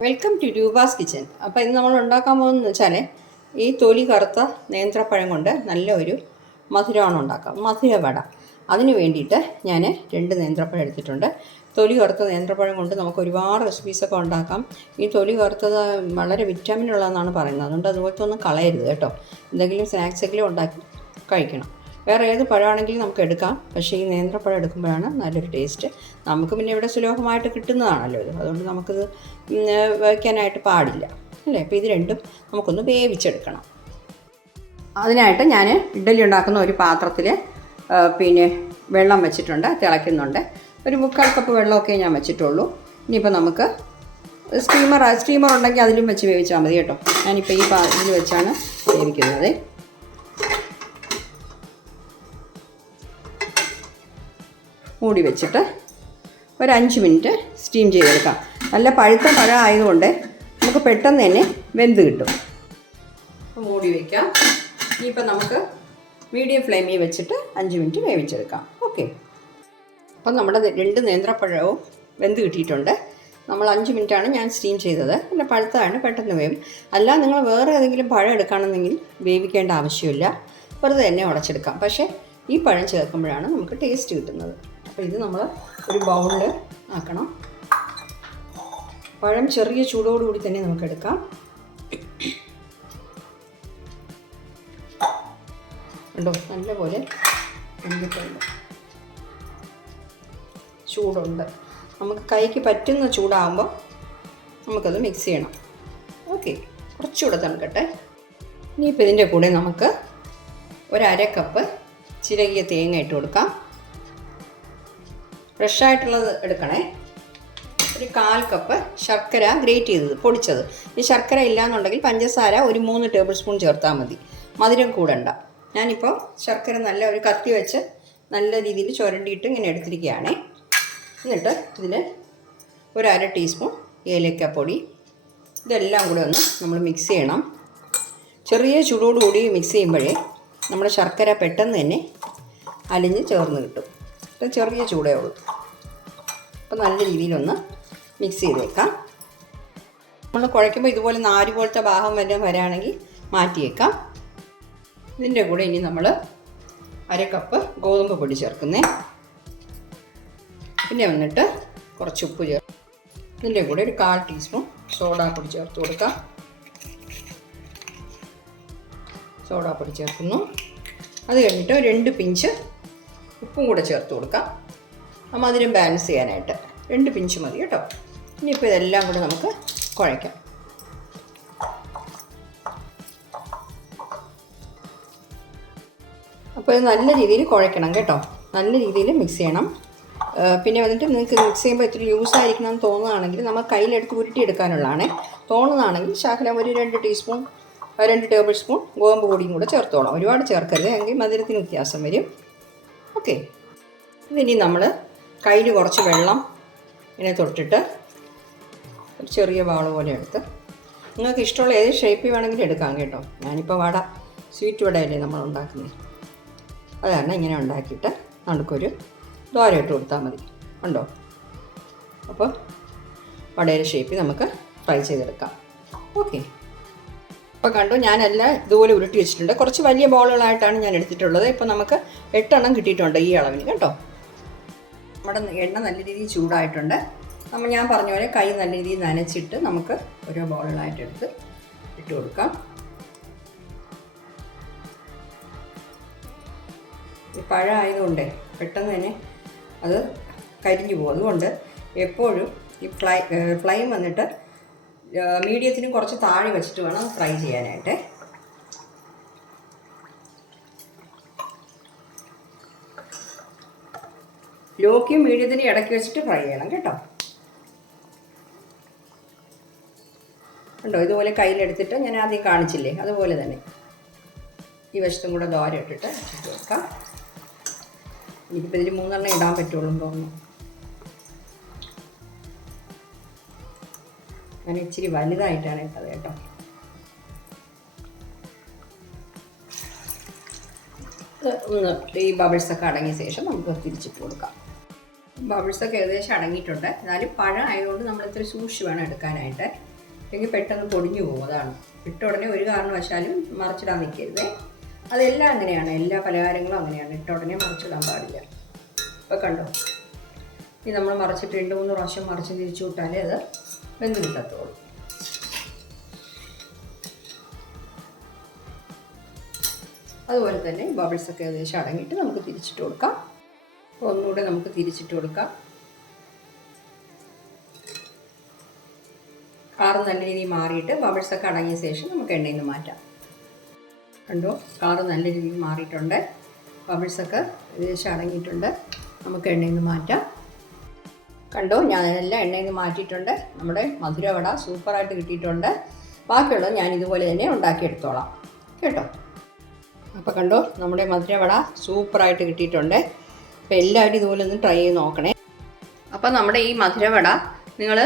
Welcome to Roopa's kitchen അപ്പോൾ ഇന്ന് നമ്മൾ ഉണ്ടാക്കാൻ പോകുന്നത് വെച്ചാൽ ഈ തൊലി കറുത്ത നേന്ത്രപ്പഴം കൊണ്ട് നല്ല ഒരു മധുരമാണ് ഉണ്ടാക്കാം മധുര വട അതിന് വേണ്ടിയിട്ട് ഞാൻ രണ്ട് നേന്ത്രപ്പഴം എടുത്തിട്ടുണ്ട്. തൊലി കറുത്ത നേന്ത്രപ്പഴം കൊണ്ട് നമുക്ക് ഒരുപാട് റെസിപ്പീസൊക്കെ ഉണ്ടാക്കാം. ഈ തൊലി കറുത്തത് വളരെ വിറ്റാമിൻ ഉള്ളതെന്നാണ് പറയുന്നത്. അതുകൊണ്ട് അതുപോലത്തെ ഒന്നും കളയരുത് കേട്ടോ. എന്തെങ്കിലും സ്നാക്സെങ്കിലും ഉണ്ടാക്കി കഴിക്കണം. വേറെ ഏത് പഴമാണെങ്കിലും നമുക്ക് എടുക്കാം. പക്ഷേ ഈ നേന്ത്രപ്പഴം എടുക്കുമ്പോഴാണ് നല്ലൊരു ടേസ്റ്റ്. നമുക്ക് പിന്നെ ഇവിടെ സുലഭമായിട്ട് കിട്ടുന്നതാണല്ലോ ഇത്. അതുകൊണ്ട് നമുക്കിത് വയ്ക്കാനായിട്ട് പാടില്ല. അല്ലേ? അപ്പോൾ ഇത് രണ്ടും നമുക്കൊന്ന് വേവിച്ചെടുക്കണം. അതിനായിട്ട് ഞാൻ ഇഡ്ഡലി ഉണ്ടാക്കുന്ന ഒരു പാത്രത്തിൽ പിന്നെ വെള്ളം വെച്ചിട്ടുണ്ട്. തിളയ്ക്കുന്നുണ്ട്. ഒരു മുക്കാൽ കപ്പ് വെള്ളമൊക്കെ ഞാൻ വെച്ചിട്ടുള്ളൂ. ഇനിയിപ്പോൾ നമുക്ക് സ്റ്റീമർ സ്റ്റീമർ ഉണ്ടെങ്കിൽ അതിലും വെച്ച് വേവിച്ചാൽ മതി കേട്ടോ. ഞാനിപ്പോൾ ഈ പാത്രത്തിൽ വെച്ചാണ് വേവിക്കുന്നത്. മൂടി വെച്ചിട്ട് ഒരു അഞ്ച് മിനിറ്റ് സ്റ്റീം ചെയ്തെടുക്കാം. നല്ല പഴുത്ത പഴം ആയതുകൊണ്ട് നമുക്ക് പെട്ടെന്ന് തന്നെ വെന്ത് കിട്ടും. മൂടി വയ്ക്കാം ഇനിയിപ്പോൾ നമുക്ക് മീഡിയം ഫ്ലെയിമിൽ വെച്ചിട്ട് അഞ്ച് മിനിറ്റ് വേവിച്ചെടുക്കാം. ഓക്കെ അപ്പം നമ്മുടെ രണ്ട് നേന്ത്രപ്പഴവും വെന്ത് കിട്ടിയിട്ടുണ്ട്. നമ്മൾ അഞ്ച് മിനിറ്റാണ് ഞാൻ സ്റ്റീം ചെയ്തത്. പിന്നെ പഴുത്തതാണ് പെട്ടെന്ന് വേവും. അല്ല നിങ്ങൾ വേറെ ഏതെങ്കിലും പഴം എടുക്കുകയാണെന്നെങ്കിൽ വേവിക്കേണ്ട ആവശ്യമില്ല. വെറുതെ തന്നെ ഉടച്ചെടുക്കാം. പക്ഷേ ഈ പഴം ചേർക്കുമ്പോഴാണ് നമുക്ക് ടേസ്റ്റ് കിട്ടുന്നത്. അപ്പോൾ ഇത് നമ്മൾ ഒരു ബൗളിൽ ആക്കണം. പഴം ചെറിയ ചൂടോടുകൂടി തന്നെ നമുക്ക് എടുക്കാം. ഉണ്ടോ നല്ലപോലെ വെന്തിട്ടുണ്ട്. ചൂടുണ്ട്. നമുക്ക് കൈക്ക് പറ്റുന്ന ചൂടാകുമ്പോൾ നമുക്കത് മിക്സ് ചെയ്യണം. ഓക്കെ കുറച്ചുകൂടെ തണുക്കട്ടെ. ഇനിയിപ്പോൾ ഇതിന്റെ കൂടെ നമുക്ക് ഒരു അര കപ്പ് ചിരകിയ തേങ്ങ ഇട്ട് കൊടുക്കാം. ഫ്രഷായിട്ടുള്ളത് എടുക്കണേ. ഒരു കാൽ കപ്പ് ശർക്കര ഗ്രേറ്റ് ചെയ്തത് പൊടിച്ചത്. ഈ ശർക്കര ഇല്ലാന്നുണ്ടെങ്കിൽ പഞ്ചസാര ഒരു മൂന്ന് ടേബിൾ സ്പൂൺ ചേർത്താൽ മതി. മധുരം കൂടണ്ട. ഞാനിപ്പോൾ ശർക്കര നല്ല ഒരു കത്തി വെച്ച് നല്ല രീതിയിൽ ചുരണ്ടിയിട്ട് ഇങ്ങനെ എടുത്തിരിക്കുകയാണ്. എന്നിട്ട് ഇതിൽ ഒരു അര ടീസ്പൂൺ ഏലക്കപ്പൊടി. ഇതെല്ലാം കൂടെ ഒന്ന് നമ്മൾ മിക്സ് ചെയ്യണം. ചെറിയ ചൂടോടുകൂടി മിക്സ് ചെയ്യുമ്പോഴേ നമ്മുടെ ശർക്കര പെട്ടെന്ന് തന്നെ അലിഞ്ഞ് ചേർന്ന് കിട്ടും. ഇത് ചെറിയ ചൂടേ ഉള്ളൂ. അപ്പോൾ നല്ല രീതിയിലൊന്ന് മിക്സ് ചെയ്തേക്കാം. നമ്മൾ കുഴയ്ക്കുമ്പോൾ ഇതുപോലെ നാര് പോലത്തെ ഭാഗം വല്ലതും വരാണെങ്കിൽ മാറ്റിയേക്കാം. ഇതിന്റെ കൂടെ ഇനി നമ്മൾ അര കപ്പ് ഗോതമ്പ് പൊടി ചേർക്കുന്നേ. പിന്നെ വന്നിട്ട് കുറച്ച് ഉപ്പ് ചേർക്കും ഇതിന്റെ കൂടെ ഒരു കാൽ ടീസ്പൂൺ സോഡാപ്പൊടി ചേർത്ത് കൊടുക്കാം. സോഡാപ്പൊടി ചേർക്കുന്നു. അത് കഴിഞ്ഞിട്ട് ഒരു രണ്ട് പിഞ്ച് ഉപ്പും കൂടെ ചേർത്ത് കൊടുക്കാം. മധുരം ബാലൻസ് ചെയ്യാനായിട്ട്. രണ്ട് പിഞ്ച് മതി കേട്ടോ. ഇനിയിപ്പോൾ ഇതെല്ലാം കൂടെ നമുക്ക് കുഴയ്ക്കാം. അപ്പോൾ ഇത് നല്ല രീതിയിൽ കുഴയ്ക്കണം കേട്ടോ. നല്ല രീതിയിൽ മിക്സ് ചെയ്യണം. പിന്നെ വന്നിട്ട് നിങ്ങൾക്ക് മിക്സ് ചെയ്യുമ്പോൾ ഇത്തിരി യൂസ് ആയിരിക്കണം എന്ന് തോന്നുകയാണെങ്കിൽ നമ്മൾ കയ്യിലെടുത്ത് ഉരുട്ടിയെടുക്കാനുള്ളതാണ്. തോന്നുന്നതാണെങ്കിൽ ശാഖല ഒരു രണ്ട് ടീസ്പൂൺ രണ്ട് ടേബിൾ സ്പൂൺ ഗോതമ്പ് പൊടിയും കൂടെ ചേർത്തോളാം. ഒരുപാട് ചേർക്കരുത്. എങ്കിൽ മധുരത്തിന് വ്യത്യാസം വരും. ഓക്കെ. ഇനി നമ്മൾ കയ്യിൽ കുറച്ച് വെള്ളം ഇങ്ങനെ തൊട്ടിട്ട് ഒരു ചെറിയ വാൾ പോലെ എടുത്ത്. നിങ്ങൾക്ക് ഇഷ്ടമുള്ള ഏത് ഷേപ്പിൽ വേണമെങ്കിലും എടുക്കാം കേട്ടോ. ഞാനിപ്പോൾ വട സ്വീറ്റ് വടയല്ലേ നമ്മൾ ഉണ്ടാക്കുന്നത് അതാണ് ഇങ്ങനെ ഉണ്ടാക്കിയിട്ട് നമുക്കൊരു ദ്വാരം ഇട്ട് കൊടുത്താൽ മതി. ഉണ്ടോ? അപ്പോൾ വടയുടെ ഷേപ്പിൽ നമുക്ക് ഫ്രൈ ചെയ്തെടുക്കാം. ഓക്കെ. അപ്പോൾ കണ്ടു ഞാനെല്ലാം ഇതുപോലെ ഉരുട്ടി വെച്ചിട്ടുണ്ട്. കുറച്ച് വലിയ ബോളുകളായിട്ടാണ് ഞാൻ എടുത്തിട്ടുള്ളത്. ഇപ്പോൾ നമുക്ക് എട്ടെണ്ണം കിട്ടിയിട്ടുണ്ട് ഈ അളവിന് കേട്ടോ? നമ്മുടെ എണ്ണ നല്ല രീതിയിൽ ചൂടായിട്ടുണ്ട്. നമ്മൾ ഞാൻ പറഞ്ഞ പോലെ കൈ നല്ല രീതിയിൽ നനച്ചിട്ട് നമുക്ക് ഓരോ ബോളുകളായിട്ട് എടുത്ത് ഇട്ട് കൊടുക്കാം. പഴമായതുകൊണ്ട് പെട്ടെന്ന് തന്നെ അത് കരിഞ്ഞു പോകും. അതുകൊണ്ട് എപ്പോഴും ഈ ഫ്ലൈ ഫ്ലെയിം വന്നിട്ട് മീഡിയത്തിന് കുറച്ച് താഴെ വെച്ചിട്ട് വേണം ഫ്രൈ ചെയ്യാനായിട്ട്. ലോക്കും മീഡിയത്തിന് ഇടയ്ക്ക് വെച്ചിട്ട് ഫ്രൈ ചെയ്യണം കേട്ടോ. ഉണ്ടോ ഇതുപോലെ കയ്യിലെടുത്തിട്ട് ഞാൻ ആദ്യം കാണിച്ചില്ലേ? അതുപോലെ തന്നെ. ഈ വശത്തും കൂടെ ദോര ഇട്ടിട്ട് ഇട്ട് വെക്കാം. എനിക്കിപ്പോൾ ഇതിൽ മൂന്നെണ്ണം ഇടാൻ പറ്റുള്ളൂ തോന്നുന്നു. ഞാൻ ഇച്ചിരി വലുതായിട്ടാണ് ഇട്ടത് കേട്ടോ. ഒന്ന് ഈ ബബിൾസൊക്കെ അടങ്ങിയ ശേഷം നമുക്ക് തിരിച്ചിട്ട് കൊടുക്കാം. ബബിൾസൊക്കെ ഏകദേശം അടങ്ങിയിട്ടുണ്ട്. എന്നാലും പഴം ആയതുകൊണ്ട് നമ്മൾ ഇത്ര സൂക്ഷിച്ച് വേണം എടുക്കാനായിട്ട്. അല്ലെങ്കിൽ പെട്ടെന്ന് പൊടിഞ്ഞു പോകും അതാണ്. ഇട്ട ഉടനെ ഒരു കാരണവശാലും മറിച്ചിടാൻ നിൽക്കരുതേ. അതെല്ലാം അങ്ങനെയാണ്. എല്ലാ പലഹാരങ്ങളും അങ്ങനെയാണ്. ഇട്ട ഉടനെ മറിച്ചിടാൻ പാടില്ല. ഇപ്പം കണ്ടോ? ഇത് നമ്മൾ മറിച്ചിട്ട് രണ്ട് മൂന്ന് പ്രാവശ്യം മറിച്ച് തിരിച്ചു വിട്ടാലേ അത് വെന്ത് കിട്ടത്തുള്ളൂ അതുപോലെ തന്നെ ബബിൾസ് ഒക്കെ ഏകദേശം അടങ്ങിയിട്ട് നമുക്ക് തിരിച്ചിട്ട് കൊടുക്കാം. ഒന്നുകൂടെ നമുക്ക് തിരിച്ചിട്ട് കൊടുക്കാം. കാറ് നല്ല രീതിയിൽ മാറിയിട്ട് ബബിൾസ് ഒക്കെ അടങ്ങിയ ശേഷം നമുക്ക് എണ്ണയിൽ നിന്ന് മാറ്റാം. കണ്ടോ? കാറ് നല്ല രീതിയിൽ മാറിയിട്ടുണ്ട്. ബബിൾസ് ഒക്കെ ഏകദേശം അടങ്ങിയിട്ടുണ്ട്. നമുക്ക് എണ്ണയിൽ നിന്ന് മാറ്റാം. കണ്ടോ? ഞാൻ എല്ലാം എണ്ണയിൽ മാറ്റിയിട്ടുണ്ട്. നമ്മുടെ മധുരവട സൂപ്പറായിട്ട് കിട്ടിയിട്ടുണ്ട്. ബാക്കിയുള്ളത് ഞാൻ ഇതുപോലെ തന്നെ ഉണ്ടാക്കിയെടുത്തോളാം. കേട്ടോ? അപ്പോൾ കണ്ടോ? നമ്മുടെ മധുരവട സൂപ്പറായിട്ട് കിട്ടിയിട്ടുണ്ട്. അപ്പോൾ എല്ലാവരും ഇതുപോലെ ഒന്ന് ട്രൈ ചെയ്ത് നോക്കണേ. അപ്പോൾ നമ്മുടെ ഈ മധുരവട നിങ്ങൾ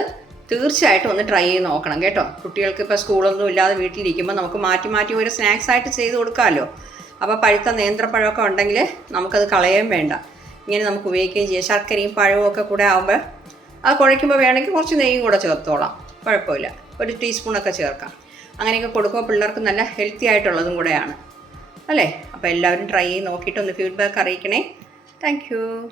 തീർച്ചയായിട്ടും ഒന്ന് ട്രൈ ചെയ്ത് നോക്കണം കേട്ടോ? കുട്ടികൾക്ക് ഇപ്പോൾ സ്കൂളൊന്നും ഇല്ലാതെ വീട്ടിലിരിക്കുമ്പോൾ നമുക്ക് മാറ്റി മാറ്റി ഒരു സ്നാക്സ് ആയിട്ട് ചെയ്ത് കൊടുക്കാമല്ലോ. അപ്പോൾ പഴുത്ത നേന്ത്രപ്പഴമൊക്കെ ഉണ്ടെങ്കിൽ നമുക്കത് കളയുകയും വേണ്ട. ഇങ്ങനെ നമുക്ക് ഉപയോഗിക്കുകയും ചെയ്യാം. ശർക്കരയും പഴവും ഒക്കെ കൂടെ ആകുമ്പോൾ അത് കുഴയ്ക്കുമ്പോൾ വേണമെങ്കിൽ കുറച്ച് നെയ്യും കൂടെ ചേർത്തോളാം. കുഴപ്പമില്ല. ഒരു ടീസ്പൂണൊക്കെ ചേർക്കാം. അങ്ങനെയൊക്കെ കൊടുക്കുമ്പോൾ പിള്ളേർക്ക് നല്ല ഹെൽത്തി ആയിട്ടുള്ളതും കൂടെയാണ്. അല്ലേ? അപ്പോൾ എല്ലാവരും ട്രൈ ചെയ്ത് നോക്കിയിട്ട് ഒന്ന് ഫീഡ്ബാക്ക് അറിയിക്കണേ. താങ്ക്